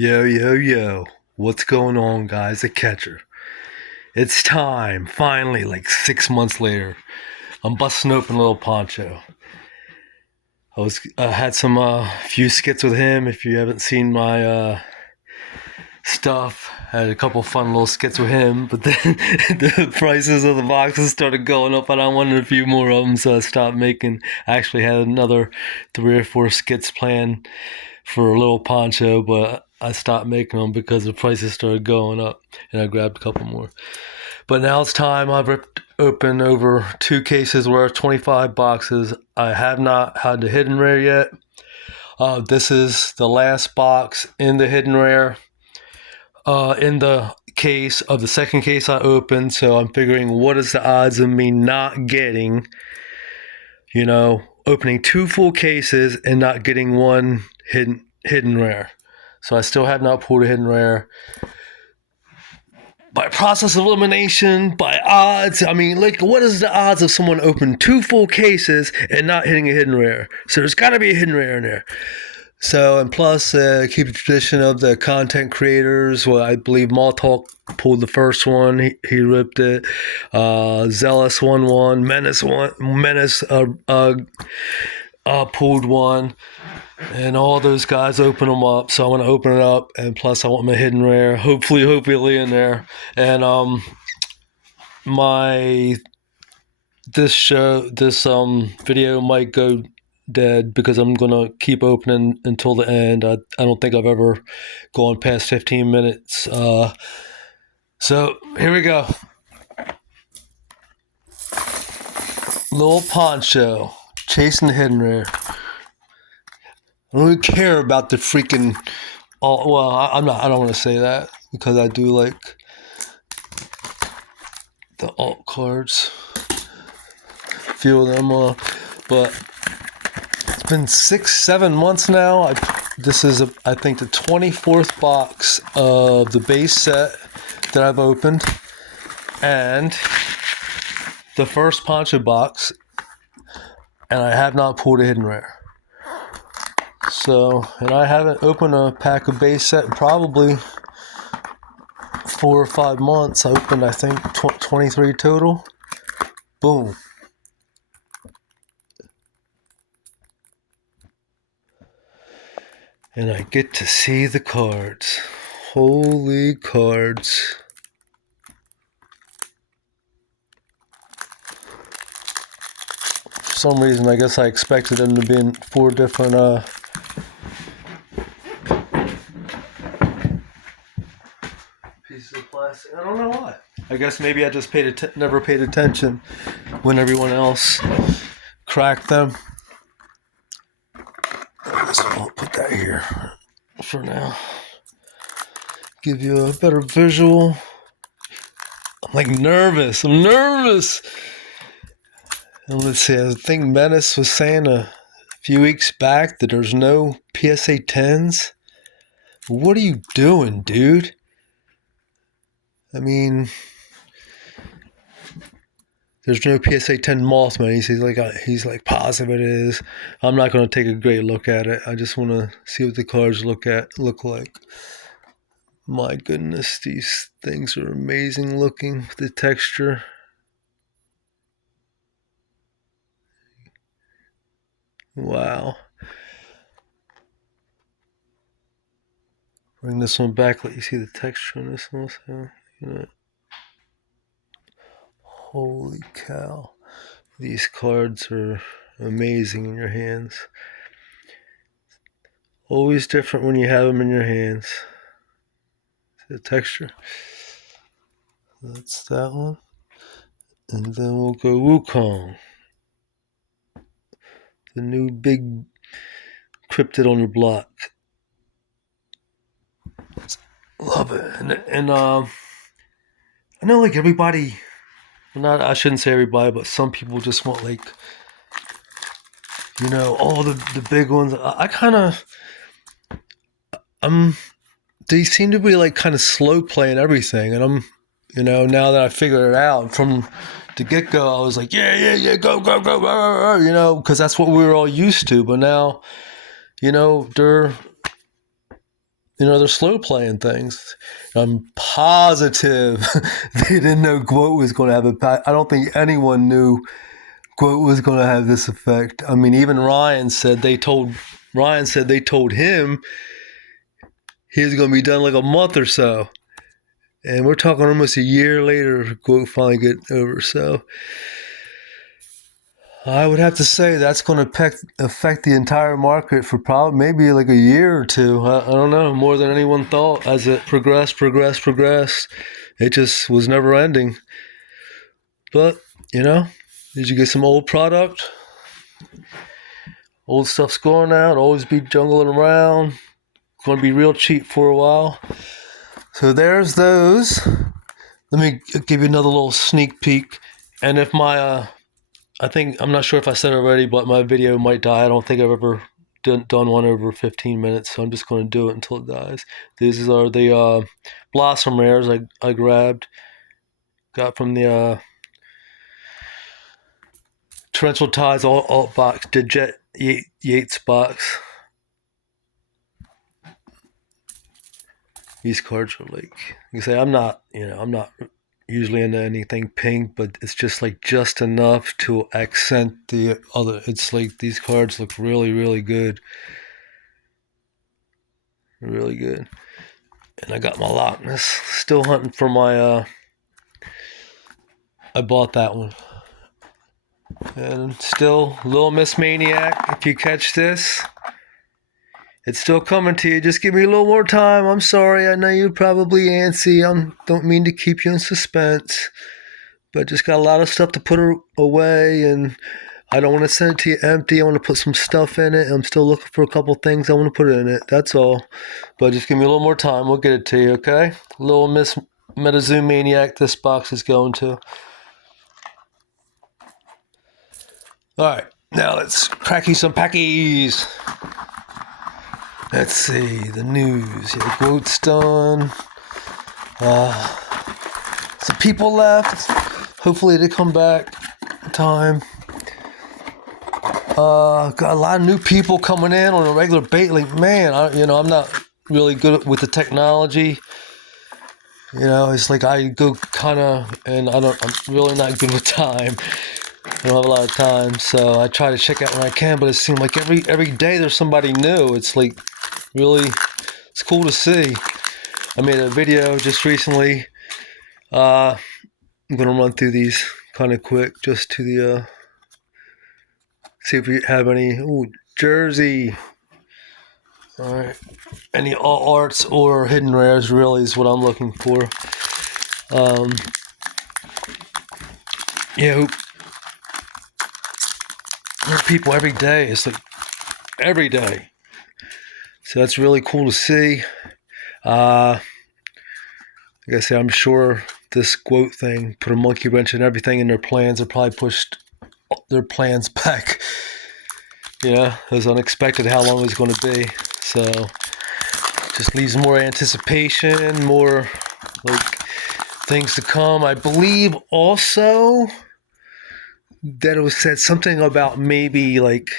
Yo, yo, yo. What's going on, guys? The catcher. It's time, finally, like 6 months later. I'm busting open Little Poncho. I had some few skits with him. If you haven't seen my stuff, I had a couple fun little skits with him, but then the prices of the boxes started going up, and I wanted a few more of them, so I stopped making. I actually had another 3 or 4 skits planned for a Little Poncho, but I stopped making them because the prices started going up, and I grabbed a couple more. But now it's time. I've ripped open over 2 cases worth, 25 boxes. I have not had the hidden rare yet. This is the last box in the hidden rare. In the case of the second case I opened, so I'm figuring what is the odds of me not getting, opening 2 full cases and not getting one hidden rare. So I still have not pulled a hidden rare. By process of elimination, by odds, what is the odds of someone opening 2 full cases and not hitting a hidden rare? So there's got to be a hidden rare in there. So, and plus, keep the tradition of the content creators. Well, I believe Maltalk pulled the first one. He ripped it. Zealous won one. Menace pulled one. And all those guys open them up. So I want to open it up. And plus, I want my hidden rare. Hopefully in there. And this video might go dead because I'm gonna keep opening until the end. I don't think I've ever gone past 15 minutes. So here we go. Little Poncho chasing the hidden rare. I don't even care about the freaking. I don't want to say that because I do like the alt cards. Feel them, but. It's been 6-7 months now. This is, I think, the 24th box of the base set that I've opened. And the first Poncho box. And I have not pulled a hidden rare. So, and I haven't opened a pack of base set in probably 4 or 5 months. I opened, I think, 23 total. Boom. And I get to see the cards. Holy cards. For some reason, I guess I expected them to be in 4 different pieces of plastic. I don't know why. I guess maybe I just never paid attention when everyone else cracked them. I'll put that here for now. Give you a better visual. I'm nervous. I'm nervous. And let's see. I think Menace was saying a few weeks back that there's no PSA 10s. What are you doing, dude? I mean, there's no PSA 10 Mothman. He's like positive it is. I'm not going to take a great look at it. I just want to see what the cards look like. My goodness, these things are amazing looking. The texture. Wow. Bring this one back. Let you see the texture on this one. So, Holy cow. These cards are amazing in your hands. Always different when you have them in your hands. See the texture? That's that one. And then we'll go Wukong. The new big cryptid on your block. Love it. And I know like everybody, I shouldn't say everybody, but some people just want all the big ones. They seem to be kind of slow playing everything. And I'm, now that I figured it out from the get-go, I was like, yeah, go, because that's what we were all used to. But now, they're they're slow playing things. I'm positive they didn't know Quote was going to have a. I don't think anyone knew Quote was going to have this effect. I mean, even Ryan said they told him he was going to be done like a month or so, and we're talking almost a year later. Quote finally get over. So I would have to say that's going to affect the entire market for probably maybe like a year or two. I don't know, more than anyone thought. As it progressed, it just was never ending. But did you get some old product? Old stuff's going out. Always be jungling around. Going to be real cheap for a while. So there's those. Let me give you another little sneak peek. And if my I'm not sure if I said it already, but my video might die. I don't think I've ever done one over 15 minutes, so I'm just going to do it until it dies. These are the Blossom Rares I got from the Torrential Tides alt box, the Jet Yates box. These cards are like you say, I'm not usually into anything pink, but it's just enough to accent the other. It's like these cards look really, really good. Really good. And I got my Loch Ness. Still hunting for my I bought that one. And still Little Miss Maniac, if you catch this, it's still coming to you. Just give me a little more time. I'm sorry. I know you're probably antsy. Don't mean to keep you in suspense. But just got a lot of stuff to put away, and I don't want to send it to you empty. I want to put some stuff in it. I'm still looking for a couple things I want to put in it. That's all. But just give me a little more time. We'll get it to you, okay? Little Miss MetaZoom Maniac, this box is going to. All right. Now let's cracky some packies. Let's see. The news. Yeah, quote's done. Some people left. Hopefully they come back in time. Got a lot of new people coming in on a regular basis. Like, man, I'm not really good with the technology. It's like I go kind of, and I'm really not good with time. I don't have a lot of time, so I try to check out when I can. But it seems like every day there's somebody new. It's like really, it's cool to see. I made a video just recently. I'm gonna run through these kind of quick, just to the see if we have any. Ooh, Jersey. All right. Any all arts or hidden rares really is what I'm looking for. Yeah. There are people every day. It's like every day. So that's really cool to see. Like I said, I'm sure this quote thing put a monkey wrench in everything in their plans. They probably pushed their plans back. It was unexpected how long it was going to be. So just leaves more anticipation, more like things to come. I believe also that it was said something about maybe like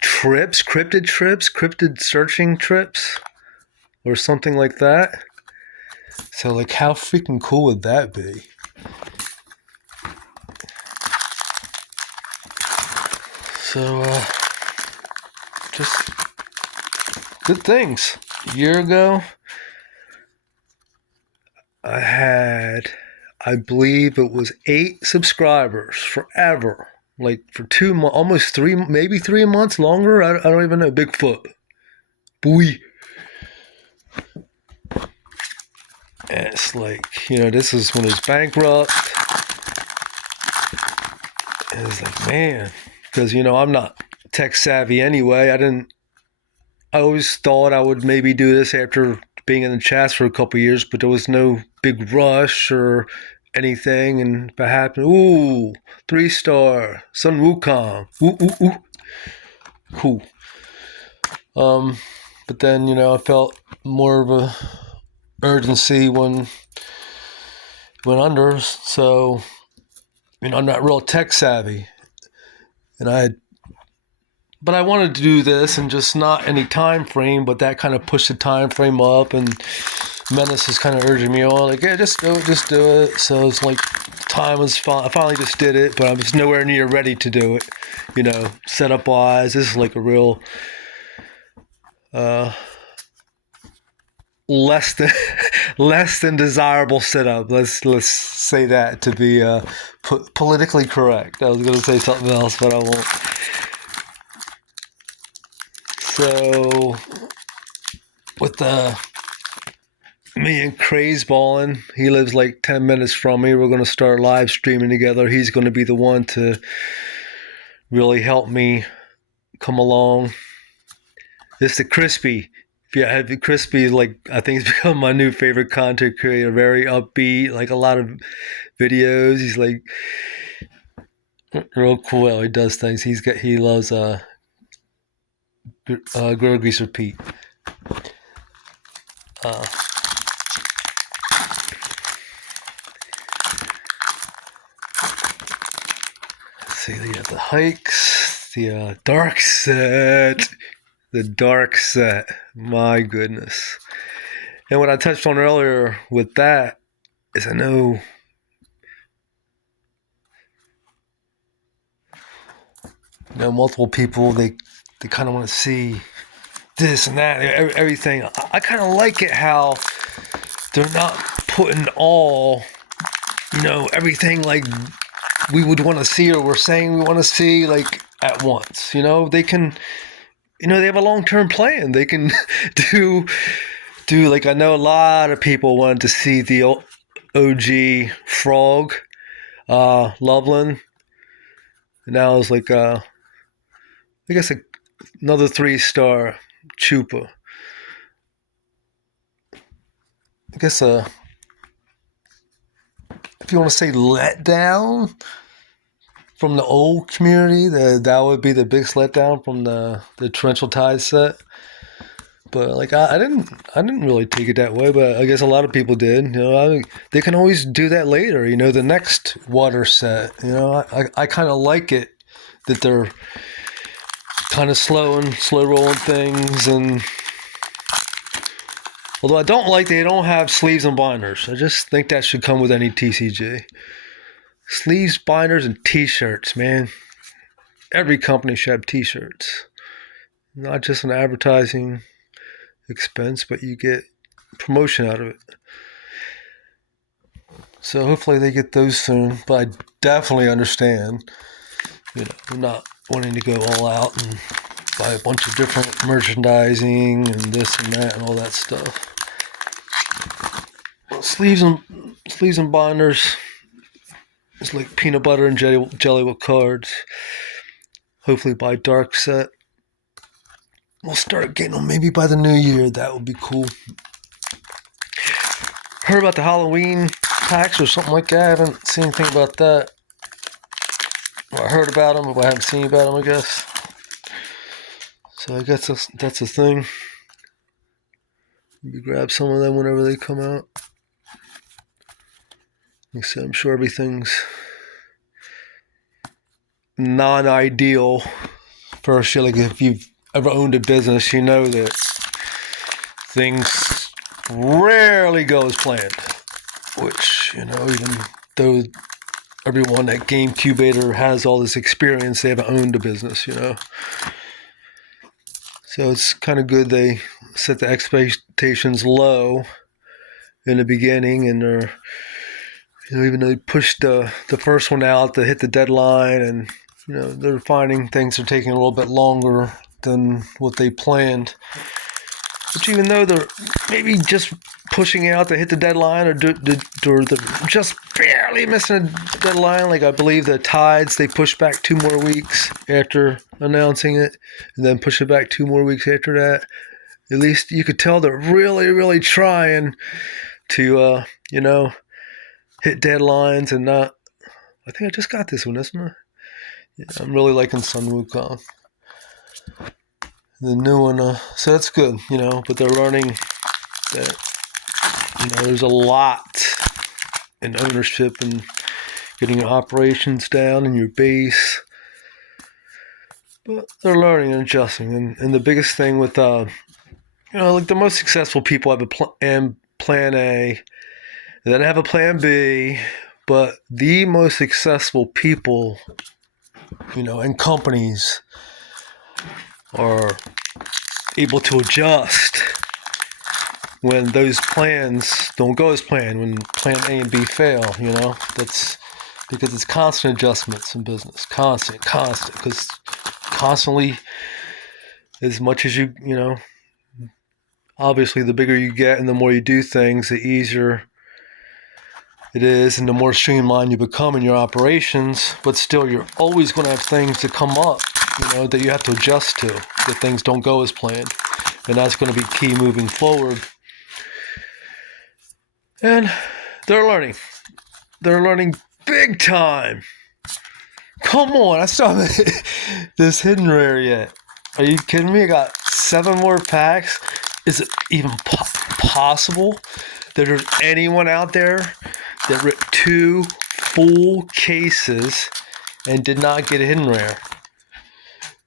trips, cryptid searching trips, or something like that. So like, how freaking cool would that be? So just good things. A year ago, I had, I believe it was 8 subscribers forever. Like for 2 months, almost 3, maybe 3 months longer. I don't even know. Bigfoot. Boy. And it's like, this is when it was bankrupt. And it's like, man, because, I'm not tech savvy anyway. I always thought I would maybe do this after being in the chats for a couple years, but there was no big rush or anything. And if it happened, 3-star, Sun Wukong, cool. But then, I felt more of a urgency when it went under. So, I'm not real tech savvy. And I had but I wanted to do this and just not any time frame, but that kind of pushed the time frame up, and Menace is kind of urging me on, like, yeah, just do it. So it's like time was I finally just did it, but I was nowhere near ready to do it. Setup wise, this is like a real less than less than desirable setup. Let's say that to be politically correct. I was going to say something else, but I won't. So with me and Craze Ballin', he lives like 10 minutes from me. We're going to start live streaming together. He's going to be the one to really help me come along. It's the Crispy. Yeah, Crispy, like, I think he's become my new favorite content creator. Very upbeat, like a lot of videos. He's like real cool how he does things. He loves Grill Greaser Pete. See, you have the hikes, the dark set. The dark set, my goodness. And what I touched on earlier with that is I know multiple people, they kind of want to see this and that, everything. I kind of like it how they're not putting all, everything like we would want to see or we're saying we want to see like at once. They can... they have a long-term plan. They can do like, I know a lot of people wanted to see the OG Frog, Loveland. And now it's like, I guess another 3-star Chupa. I guess, if you want to say letdown from the old community, that would be the biggest letdown from the Torrential Tide set. But like I didn't really take it that way, but I guess a lot of people did. They can always do that later. The next water set. I kind of like it that they're kind of slow rolling things. And although I don't like they don't have sleeves and binders, I just think that should come with any TCG. Sleeves, binders, and T-shirts, man. Every company should have T-shirts. Not just an advertising expense, but you get promotion out of it. So hopefully they get those soon. But I definitely understand, not wanting to go all out and buy a bunch of different merchandising and this and that and all that stuff. Sleeves and binders. It's like peanut butter and jelly with cards. Hopefully by dark set. We'll start getting them maybe by the new year. That would be cool. Heard about the Halloween packs or something like that. I haven't seen anything about that. Well, I heard about them, but I haven't seen about them, I guess. So I guess that's a thing. Maybe grab some of them whenever they come out. Like I said, I'm sure everything's non-ideal for a shit. Like if you've ever owned a business, you know that things rarely go as planned. Which, even though everyone at GameCubator has all this experience, they haven't owned a business, So it's kind of good they set the expectations low in the beginning, and they're, even though they pushed the first one out to hit the deadline, and they're finding things are taking a little bit longer than what they planned. But even though they're maybe just pushing out to hit the deadline, or they're just barely missing a deadline, like I believe the Tides, they pushed back 2 more weeks after announcing it, and then push it back 2 more weeks after that. At least you could tell they're really, really trying to, hit deadlines and not... I think I just got this one, isn't it? Yeah, I'm really liking Sun Wukong. The new one, so that's good, but they're learning that, there's a lot in ownership and getting your operations down and your base. But they're learning and adjusting. And the biggest thing with, like the most successful people have a plan A, then have a plan B, but the most successful people, and companies are able to adjust when those plans don't go as planned, when plan A and B fail, that's because it's constant adjustments in business, constant, because constantly, as much as obviously the bigger you get and the more you do things, the easier it is and the more streamlined you become in your operations, but still you're always going to have things that come up, that you have to adjust to, that things don't go as planned. And that's going to be key moving forward. And they're learning. They're learning big time. Come on, I still haven't this hidden rare yet. Are you kidding me? I got 7 more packs. Is it even possible that there's anyone out there that ripped 2 full cases and did not get a hidden rare?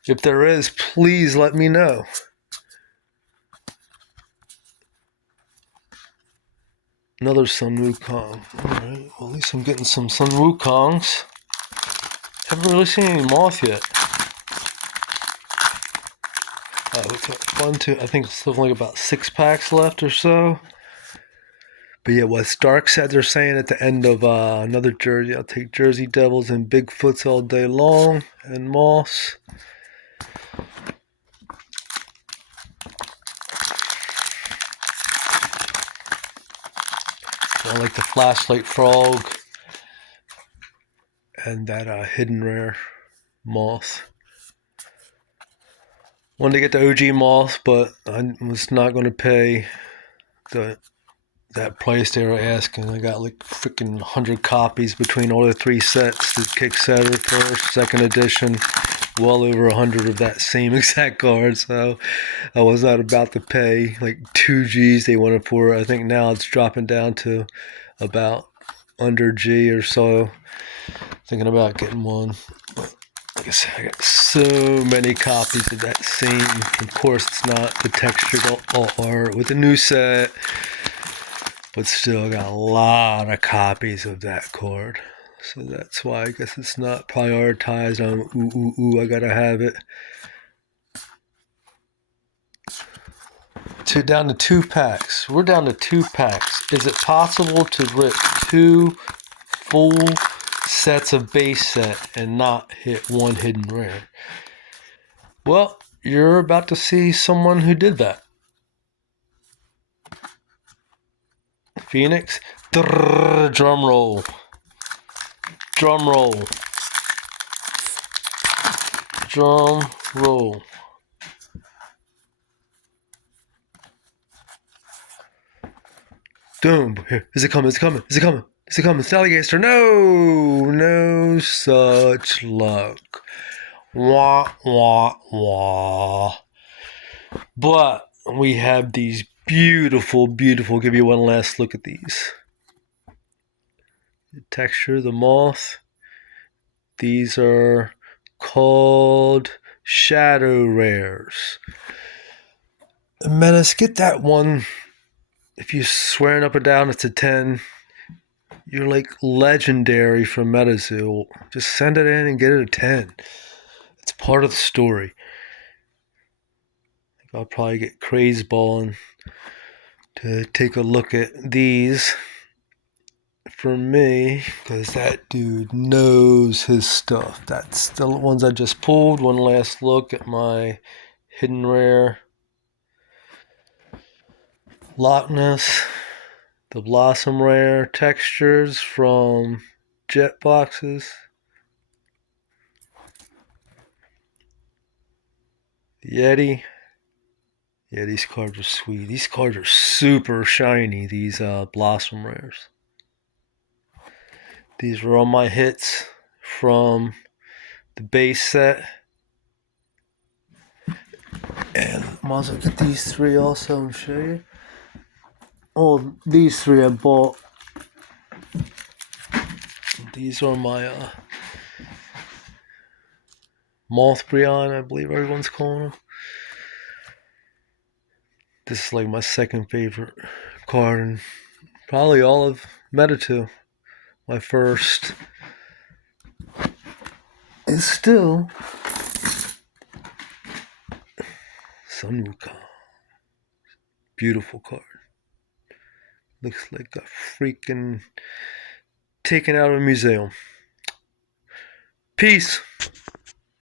If there is, please let me know. Another Sun Wukong. Alright, well, at least I'm getting some Sun Wukongs. Haven't really seen any moth yet. We've got 1, 2, I think it's still like about 6 packs left or so. But yeah, what Stark said, they're saying at the end of another jersey, I'll take Jersey Devils and Bigfoots all day long, and moths. I like the Flashlight Frog and that hidden rare moth. Wanted to get the OG moth, but I was not going to pay that price they were asking. I got like freaking 100 copies between all the 3 sets, the Kickstarter first, second edition, well over 100 of that same exact card. So I was not about to pay like 2 G's they wanted for it. I think now it's dropping down to about under G or so. Thinking about getting one. But like I said, I got so many copies of that same. Of course, it's not the textured art with the new set, but still, I got a lot of copies of that card. So that's why I guess it's not prioritized on I gotta have it. Down to 2 packs. We're down to 2 packs. Is it possible to rip 2 full sets of base set and not hit 1 hidden rare? Well, you're about to see someone who did that. Phoenix. Drum roll. Drum roll. Drum roll. Boom. Here. Is it coming? Is it coming? Is it coming? Is it coming? It's Alligator. No such luck. Wah, wah, wah. But we have these beautiful, beautiful. Give you one last look at these. The texture, the moth. These are called shadow rares. Menace, get that one. If you're swearing up and down it's a 10, you're like legendary from MetaZoo. Just send it in and get it a 10. It's part of the story. I'll probably get Crazy Ballin' to take a look at these for me, because that dude knows his stuff. That's the ones I just pulled. One last look at my hidden rare Loch Ness, the Blossom Rare textures from Jet Boxes. Yeti. Yeah, these cards are sweet. These cards are super shiny, these Blossom Rares. These were all my hits from the base set. And I might as well get these 3 also and show you. Oh, these 3 I bought. These are my Mothbrion, I believe everyone's calling him. This is like my second favorite card, and probably all of Meta 2. My first is still Sun Wukong. Beautiful card. Looks like a freaking taken out of a museum. Peace.